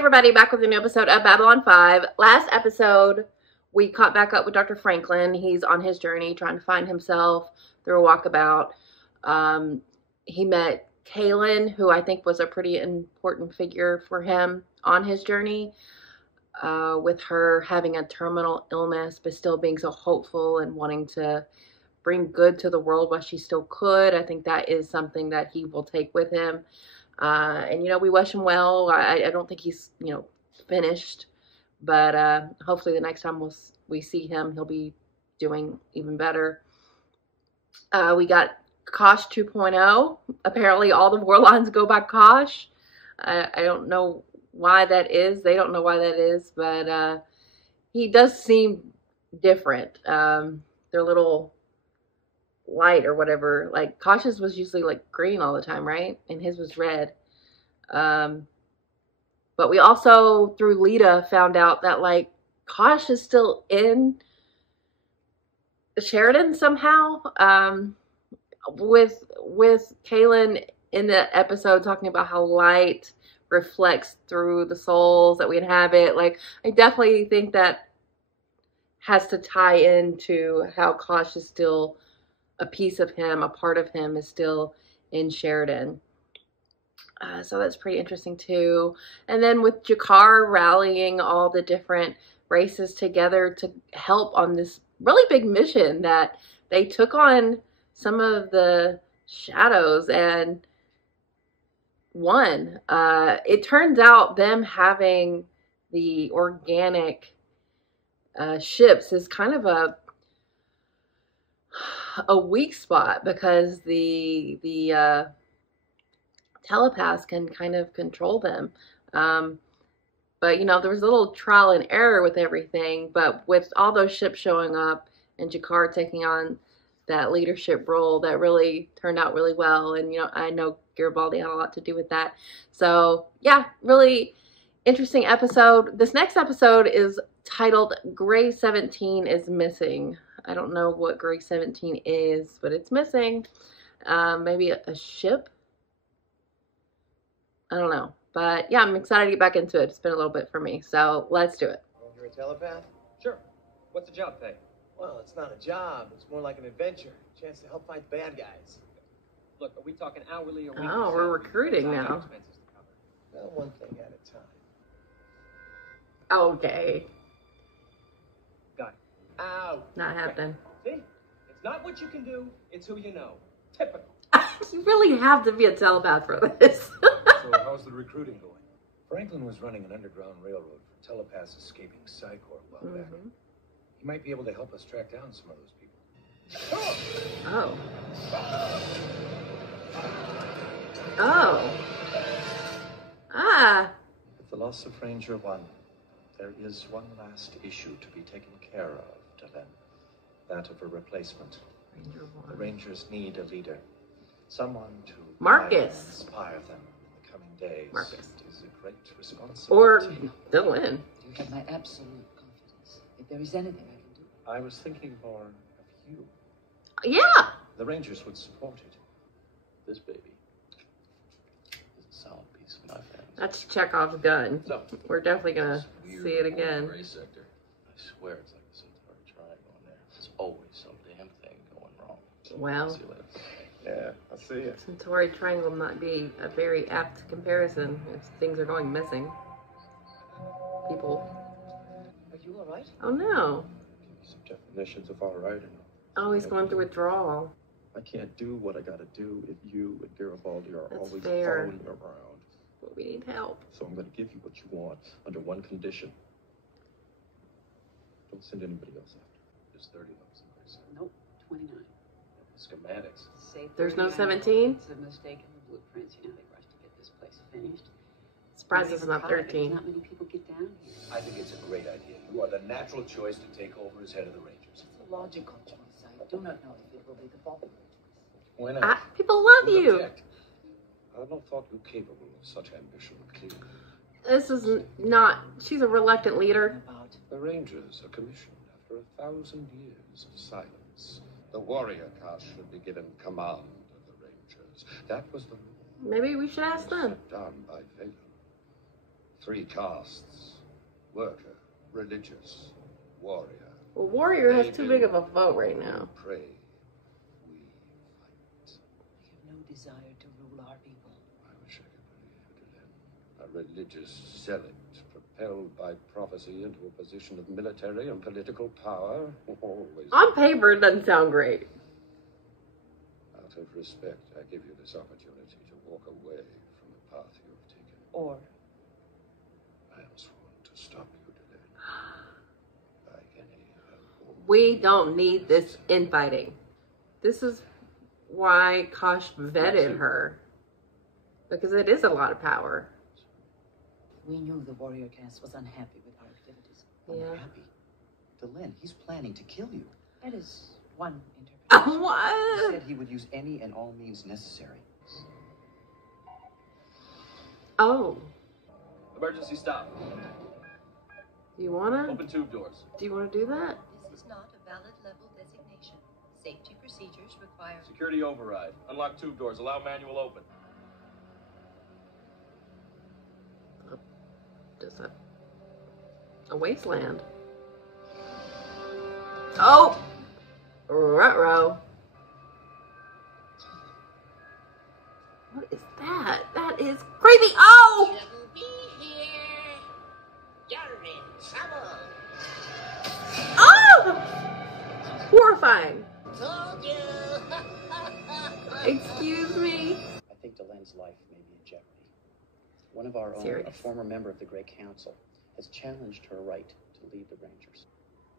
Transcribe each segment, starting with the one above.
everybody, back with a new episode of Babylon 5. Last episode, we caught back up with Dr. Franklin. He's on his journey trying to find himself through a walkabout. He met Kaylin, who I think was a pretty important figure for him on his journey, with her having a terminal illness, but still being so hopeful and wanting to bring good to the world while she still could. I think that is something that he will take with him. And, we wish him well. I don't think he's, finished. But hopefully the next time we see him, he'll be doing even better. We got Kosh 2.0. Apparently all the Vorlons go by Kosh. I don't know why that is. They don't know why that is. But he does seem different. They're little light or whatever. Like Kosh's was usually like green all the time, right? And his was red. But we also through Lita found out that like Kosh is still in Sheridan somehow. With Kaylin in the episode talking about how light reflects through the souls that we inhabit. Like I definitely think that has to tie into how Kosh is still a piece of him, a part of him is still in Sheridan. So that's pretty interesting too. And then with G'Kar rallying all the different races together to help on this really big mission that they took on some of the shadows and won. It turns out them having the organic ships is kind of a weak spot because the telepaths can kind of control them. But there was a little trial and error with everything, but with all those ships showing up and G'Kar taking on that leadership role, that really turned out really well. And I know Garibaldi had a lot to do with that. So yeah, really interesting episode. This next episode is titled Grey 17 is Missing. I don't know what Grey 17 is, but it's missing. Maybe a ship? I don't know. But yeah, I'm excited to get back into it. It's been a little bit for me. So let's do it. You're a telepath? Sure. What's the job pay? Well, it's not a job. It's more like an adventure. A chance to help fight the bad guys. Look, are we talking hourly or weekly? Oh, we're recruiting now. Well, one thing at a time. Okay. Got it. Out. Not happening. See? It's not what you can do, it's who you know. Typical. You really have to be a telepath for this. So how's the recruiting going? Franklin was running an underground railroad for telepaths escaping Psy Corps a while back. He might be able to help us track down some of those people. Oh. Oh. Ah. With the loss of Ranger 1, there is one last issue to be taken care of, Delenn. That of a replacement. Ranger 1. The Rangers need a leader. Someone to Marcus. Inspire them in the coming days. Marcus. It is a great responsibility. Or Dylan. You have my absolute confidence. If there is anything I can do. I was thinking more of you. Yeah. The Rangers would support it. This baby is a solid piece of knife hands. That's Chekhov's gun. So, We're definitely gonna see it again. Gray sector. I swear it's like the Centauri Triangle in there. There's always some damn thing going wrong. Well. See you later. Yeah, I see it. Centauri Triangle might be a very apt comparison if things are going missing. People. Are you all right? Oh no. Some definitions of all right. Oh, he's going through withdrawal. I can't do what I gotta do if you and Garibaldi are That's always fair. following me around. But we need help. So I'm gonna give you what you want under one condition. Don't send anybody else after. There's 30 of them someplace. Nope, 29. Schematics. Say There's no 39. 17? It's a mistake in the blueprints. They rushed to get this place finished. Surprised it's not There's 13. not many people get down here. I think it's a great idea. You are the natural choice to take over as head of the Rangers. It's a logical choice. I do not know if it will be the popular choice. Why not? People love Who'd you. object? I don't thought you capable of such ambition, clearly. This is not, she's a reluctant leader. About The Rangers are commissioned after 1,000 years of silence. The warrior caste should be given command of the Rangers. That was the rule Maybe we should ask them. set down by Phelan. 3 castes: worker, religious, warrior. Well, warrior has too big of a vote right now. Pray, we fight. We have no desire to rule our people. I wish I could believe it, Delenn. A religious zealot propelled by prophecy into a position of military and political power. Always. On paper, it doesn't sound great. Out of respect, I give you this opportunity to walk away from the path you have taken. Or I am sworn to stop you, Delenn. Like any other. We don't need this infighting. This is why Kosh vetted her. Because it is a lot of power. we knew the warrior caste was unhappy with our activities. Yeah. Unhappy? Delenn, he's planning to kill you. That is one interpretation. He What? said he would use any and all means necessary. Oh. Emergency stop. Do you wanna? Open tube doors. Do you wanna do that? This is not a valid level designation. Safety procedures require... Security override. Unlock tube doors. Allow manual open. Just a wasteland. Oh! Ruh-roh. What is that? That is creepy. Oh! Shouldn't be here. You're in trouble. Oh! Horrifying. Told you. Excuse me. I think Delenn's life may be in jeopardy. One of our own, Serious. a former member of the Grey Council, has challenged her right to lead the Rangers.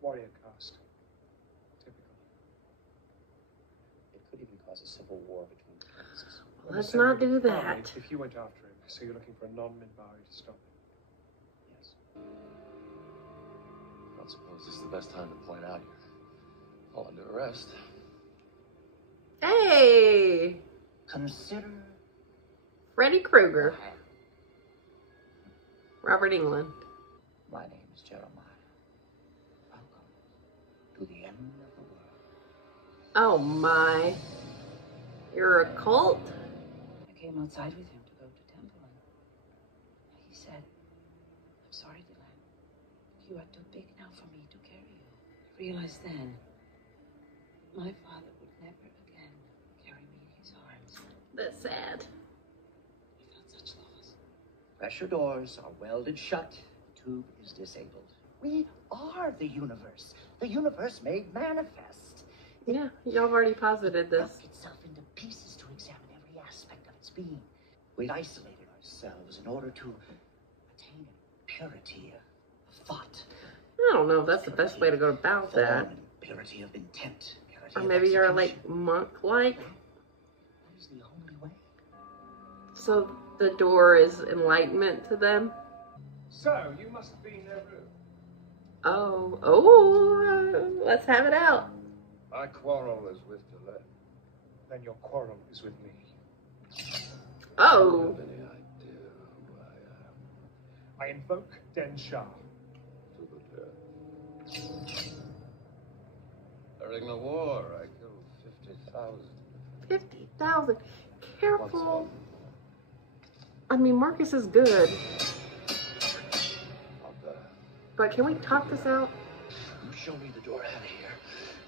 Warrior caste. Typical. It could even cause a civil war between the classes. Let's not do that. If you went after him, so you're looking for a non-Minbari to stop him. Yes. I don't suppose this is the best time to point out you're all under arrest. Hey! Consider... Freddy Krueger. Robert England. My name is Jeremiah. Welcome to the end of the world. Oh my. You're a cult? I came outside with him to go to temple, and he said, "I'm sorry, Delenn. You are too big now for me to carry you." I realized then, my father would never again carry me in his arms. That's sad. I felt such loss. Pressure doors are welded shut. The tube is disabled. We are the universe. The universe made manifest. Yeah, y'all have already posited this. Broke itself into pieces to examine every aspect of its being. We'd isolated ourselves in order to attain purity of thought. I don't know if that's the best way to go about that. Form and purity of intent. Purity Or of maybe you're execution. like monk-like. That is the only way. So the door is enlightenment to them. So, you must be in their room. Oh, let's have it out. My quarrel is with Delenn. Then your quarrel is with me. I don't Oh, have any idea who I am. I invoke Den Shah. To the death. During the war, I killed 50,000. 50,000. Careful. I mean, Marcus is good. Not bad. But can we talk this out? You show me the door out of here,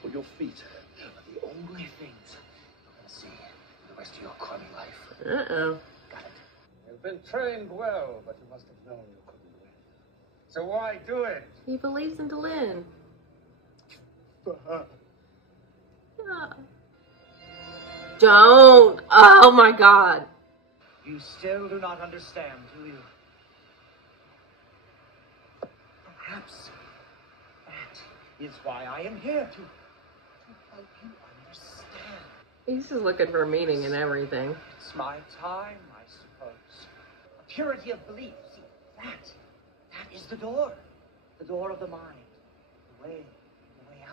or your feet are the only things you're gonna see for the rest of your crummy life. Uh-oh. Got it? You've been trained well, but you must have known you couldn't win. So why do it? He believes in Delenn. For her. Yeah. Don't. Oh my God. You still do not understand, do you? Perhaps that is why I am here to help you understand. He's just looking for meaning and everything. It's my time, I suppose. A purity of belief. See, that is the door of the mind, the way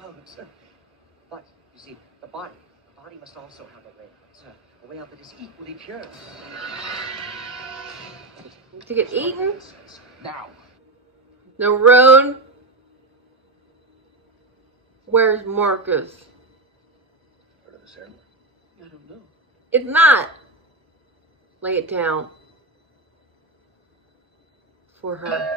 out. But you see, the body must also have a way out. A way out that is equally pure. To get eaten? Now, Narone. Where's Marcus? Heard of the ceremony? I don't know. It's not. Lay it down. for her.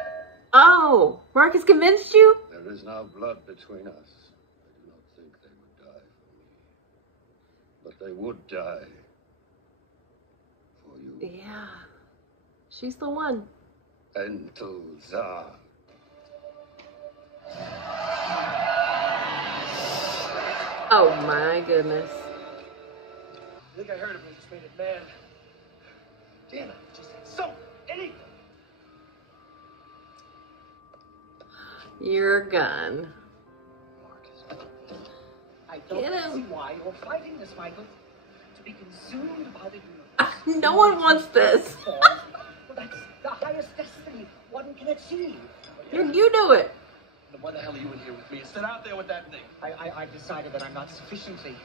Oh, Marcus convinced you? There is now blood between us. I do not think they would die for me. But they would die for you. Yeah. She's the one. Entel Zar. Oh my goodness. I think I heard him. I just made it mad. Damn it, just something, anything. Your gun. I don't see why you're fighting this, Michael. To be consumed by the universe. No one wants this. Well, that's the highest destiny one can achieve. And you do it. Then why the hell are you in here with me? Sit out there with that thing. I've decided that I'm not sufficiently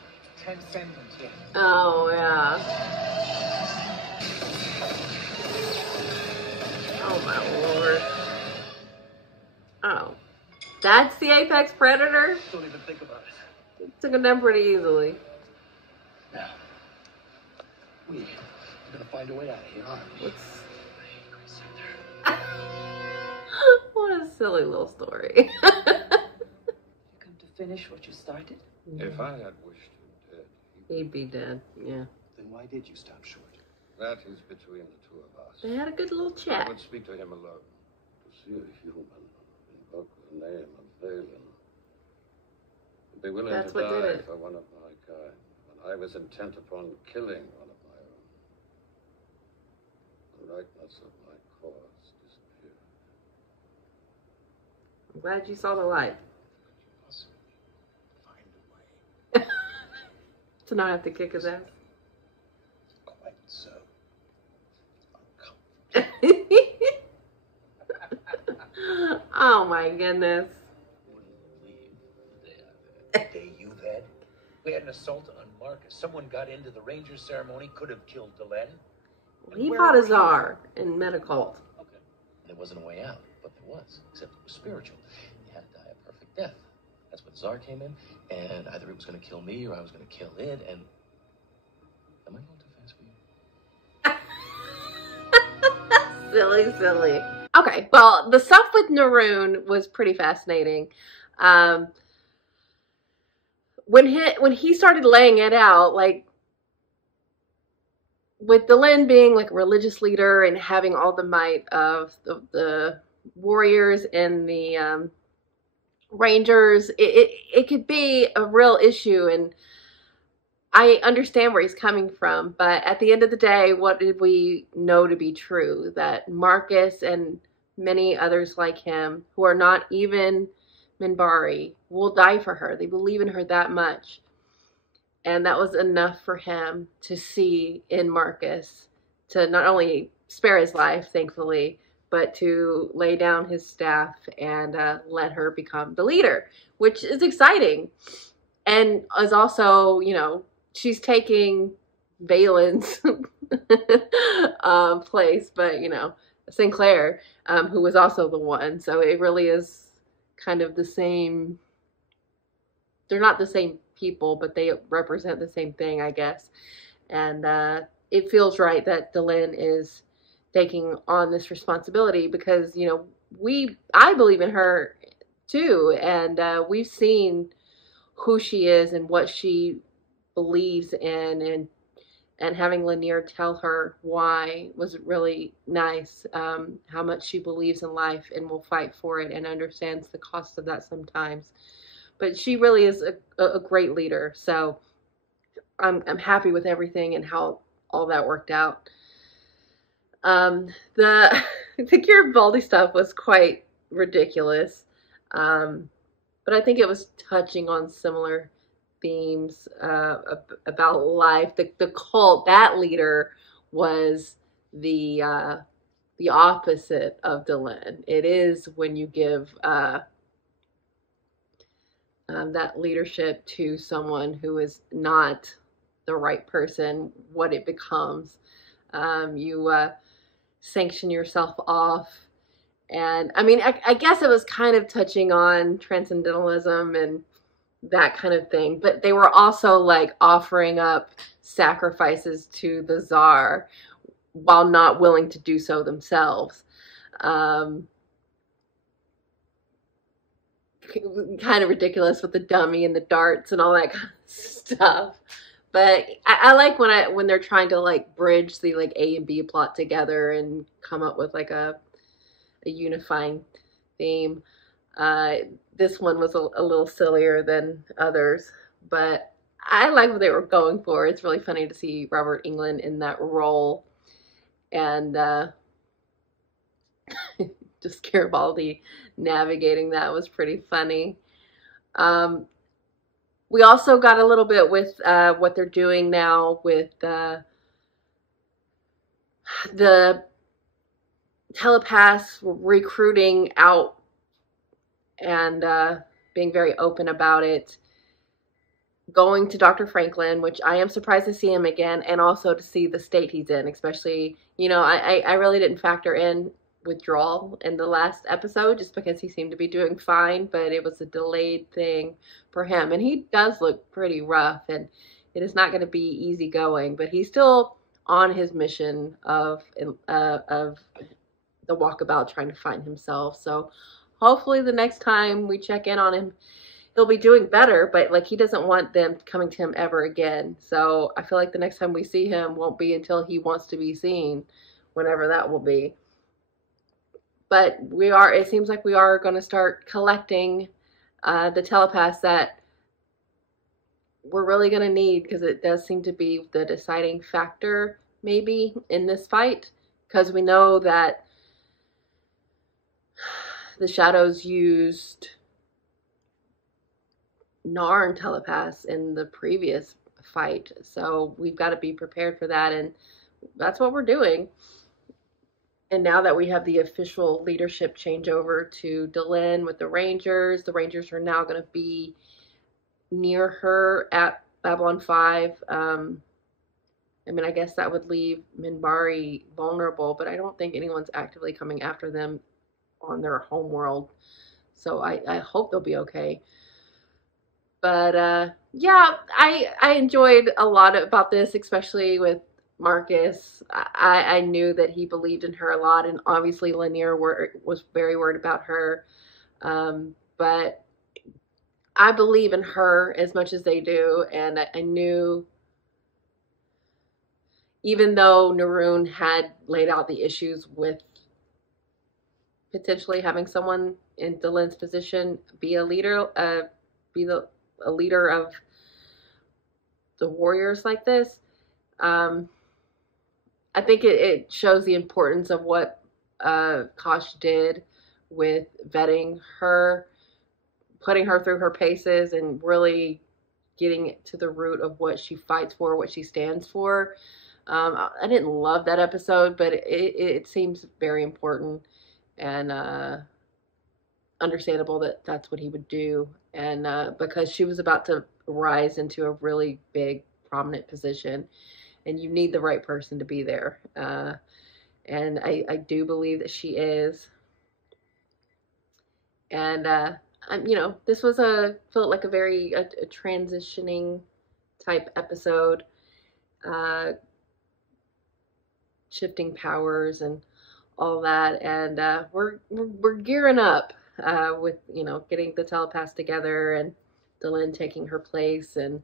transcendent yet. Oh, yeah. Oh, my Lord. Oh. That's the apex predator? Don't even think about it. Took him down pretty easily. Now, we're gonna find a way out of here, aren't we? What a silly little story. You come to finish what you started? If I had wished him dead, he'd be dead, yeah. Then why did you stop short? that is between the two of us. They had a good little I chat. would speak to him alone, to see a human, invoke the name of Valen, and be willing That's to what did die it. for one of my kind, when I was intent upon killing one of my own. The rightness of my cause disappeared. I'm glad you saw the light. Find a way. To not have to kick his ass. Quite so. Oh my goodness. Wouldn't believe the day you've had. We had an assault on Marcus. Someone got into the ranger ceremony, could have killed Delenn. He fought a czar and met a cult. Okay. There wasn't a way out, but there was, except it was spiritual. You had to die a perfect death. That's when Czar came in, and either it was going to kill me or I was going to kill it, and... Am I going too fast for you? Silly, silly. Okay, well, the stuff with Neroon was pretty fascinating. When he started laying it out, like, with Delenn being like a religious leader and having all the might of the warriors and the rangers, it could be a real issue, and I understand where he's coming from, but at the end of the day, what did we know to be true? That Marcus and many others like him, who are not even Minbari, will die for her. They believe in her that much. And that was enough for him to see in Marcus, to not only spare his life, thankfully, but to lay down his staff and let her become the leader, which is exciting. And is also, you know, she's taking Valen's place, but, you know, Sinclair, who was also the one. So it really is kind of the same. They're not the same people, but they represent the same thing, I guess. And it feels right that Delenn is taking on this responsibility because, you know, I believe in her too. And we've seen who she is and what she believes in, and having Lanier tell her why was really nice. How much she believes in life and will fight for it and understands the cost of that sometimes. But she really is a great leader. So I'm happy with everything and how all that worked out. The Garibaldi stuff was quite ridiculous. But I think it was touching on similar themes about life. The cult, that leader was the opposite of Delenn. It is when you give that leadership to someone who is not the right person, what it becomes. You sanction yourself off. And I mean, I guess it was kind of touching on transcendentalism and that kind of thing, but they were also like offering up sacrifices to the Tsar while not willing to do so themselves. Kind of ridiculous with the dummy and the darts and all that kind of stuff. But I like when they're trying to like bridge the like A and B plot together and come up with like a unifying theme. This one was a little sillier than others, but I like what they were going for. It's really funny to see Robert Englund in that role, and just Garibaldi navigating that was pretty funny. We also got a little bit with what they're doing now with the telepaths recruiting out and being very open about it. Going to Dr. Franklin, which I am surprised to see him again, and also to see the state he's in, especially, you know, I really didn't factor in withdrawal in the last episode just because he seemed to be doing fine, but it was a delayed thing for him, and he does look pretty rough, and it is not going to be easy going, but he's still on his mission of the walkabout, trying to find himself. So hopefully the next time we check in on him, he'll be doing better, but like he doesn't want them coming to him ever again. So I feel like the next time we see him won't be until he wants to be seen, whenever that will be. But it seems like we are going to start collecting the telepaths that we're really going to need, because it does seem to be the deciding factor maybe in this fight, because we know that the Shadows used Narn telepaths in the previous fight, so we've got to be prepared for that, and that's what we're doing. And now that we have the official leadership changeover to Delenn with the Rangers are now going to be near her at Babylon 5. I mean, I guess that would leave Minbari vulnerable, but I don't think anyone's actively coming after them on their home world. So I hope they'll be okay. But yeah, I enjoyed a lot about this, especially with Marcus. I knew that he believed in her a lot, and obviously Lanier was very worried about her. But I believe in her as much as they do, and I knew, even though Neroon had laid out the issues with potentially having someone in Delenn's position be a leader, a leader of the warriors like this, I think it shows the importance of what Kosh did with vetting her, putting her through her paces, and really getting to the root of what she fights for, what she stands for. I didn't love that episode, but it seems very important and understandable that that's what he would do. And because she was about to rise into a really big, prominent position, and you need the right person to be there. And I do believe that she is. And you know, this was felt like a very transitioning type episode, shifting powers and all that, and we're gearing up with, you know, getting the telepaths together and Delenn taking her place and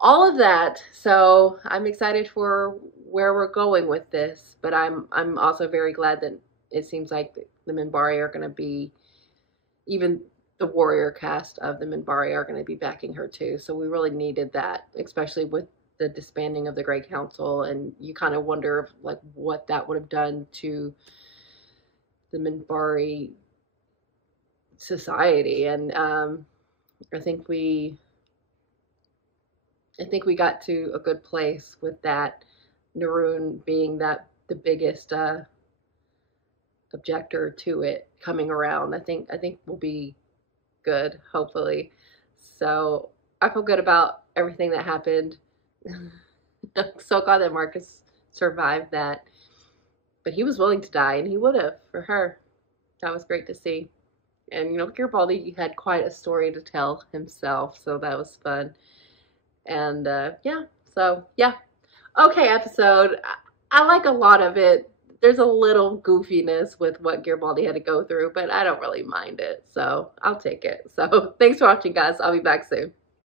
all of that. So I'm excited for where we're going with this, but I'm also very glad that it seems like the Minbari are going to be, even the warrior cast of the Minbari are going to be backing her too. So we really needed that, especially with the disbanding of the Great Council, and you kind of wonder like what that would have done to the Minbari society. And I think we got to a good place with that, Neroon being the biggest objector to it coming around. I think we'll be good, hopefully. So I feel good about everything that happened. I'm so glad that Marcus survived that. But he was willing to die, and he would have for her. That was great to see. And, you know, Garibaldi had quite a story to tell himself, so that was fun. And, yeah, so, yeah. Okay, episode. I like a lot of it. there's a little goofiness with what Garibaldi had to go through, but I don't really mind it. So I'll take it. So thanks for watching, guys. I'll be back soon.